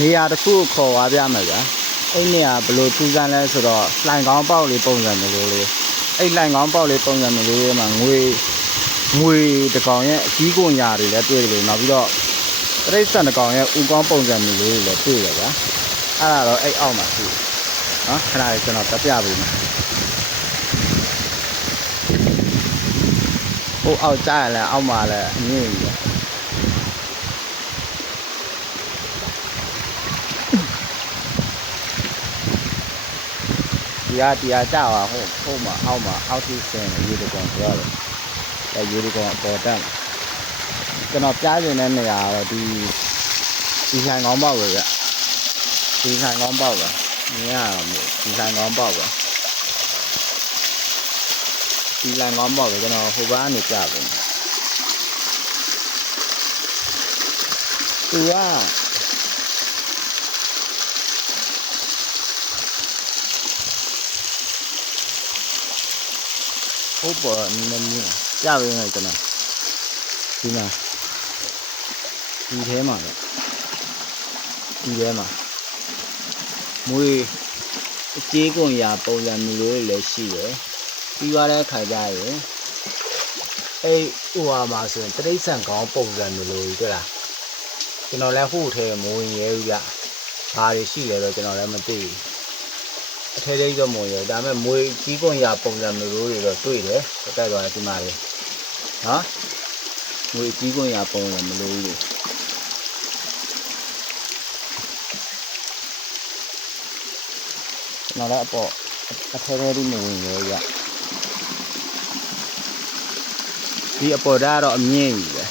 နေရာတစ်ခုကိုခေါ်သွားပြမယ်ဗျာအဲ့နေရာဘယ်လိုထူးဆန်းလဲဆိုတော့လှိုင်ကောင်းပေါက်လေးပုံစံမျိုးလေးလေးအဲ့လှိုင်ကောင်းပေါက်လေးပုံစံမျိုးလေးမှာငွေငွေတစ်ကောင်ရဲ့အကြီးကွန်ရာတွေလည်းတွေ့တယ်လို့နောက်ပြီးတော့တရိတ်ဆန်တစ်ကောင်ရဲ့ဥကောင်းပုံစံမျိုးလေးတွေလည်းတွေ့ရဗျာအဲ့ဒါတော့အဲ့အောက်မှာရှိတယ်နော်ခဏလေးကျွန်တော်တက်ပြပေးမယ်ဟိုအောက်ကြားရလဲအောက်မှာလည်းအမြင့်ကြီး ဒီဟာဒီဟာကြာပါဟိုဟိုမှာအောက်မှာအောက်ထိဆင်းရေတကောင်ဆိုရတယ်အဲရေတကောင်အပေါ်တက်မှာကျွန်တော်ကြားကျင်တဲ့နေရာကတော့ဒီဒီဆိုင်ကောင်းပေါက်ပဲဗျဒီဆိုင်ကောင်းပေါက်ပဲမြင်ရအောင်မို့ဒီဆိုင်ကောင်းပေါက်ပဲဒီဆိုင်ကောင်းပေါက်ပဲကျွန်တော်ဟိုဘက်ကနေကြားပုံသူက ဟုတ်ပါနည်းနည်းမျိုးကြပါမယ်ကျွန်တော်ဒီမှာဒီထဲမှာပဲဒီထဲမှာမွေးအကျေးကုန်ရာပုံစံမျိုးလေးတွေလည်းရှိတယ်ပြီးသွားတဲ့ခါကျရင်အဲ့ဟိုဟာမှာဆိုရင်တရိတ်ဆန်ကောင်းပုံစံမျိုးလိုကြီးတွေ့လားကျွန်တော်လည်းဟိုထဲမဝင်ရဲဘူးဗျဘာတွေရှိလဲတော့ကျွန်တော်လည်းမသိဘူး အထဲလေးတော့မဝင်ရဘူးဒါပေမဲ့မွေကြီးကွန်ရပုံစံမျိုးတွေတော့တွေ့တယ်တက်သွားတယ်ဒီမှာလေနော်မွေကြီးကွန်ရပုံစံမလို့ဘူးကျွန်တော်လည်းအပေါ်အထဲထဲလေးမဝင်ရဘူးရဒီအပေါ်ဓာတ်ကတော့အမြင့်ကြီးပဲ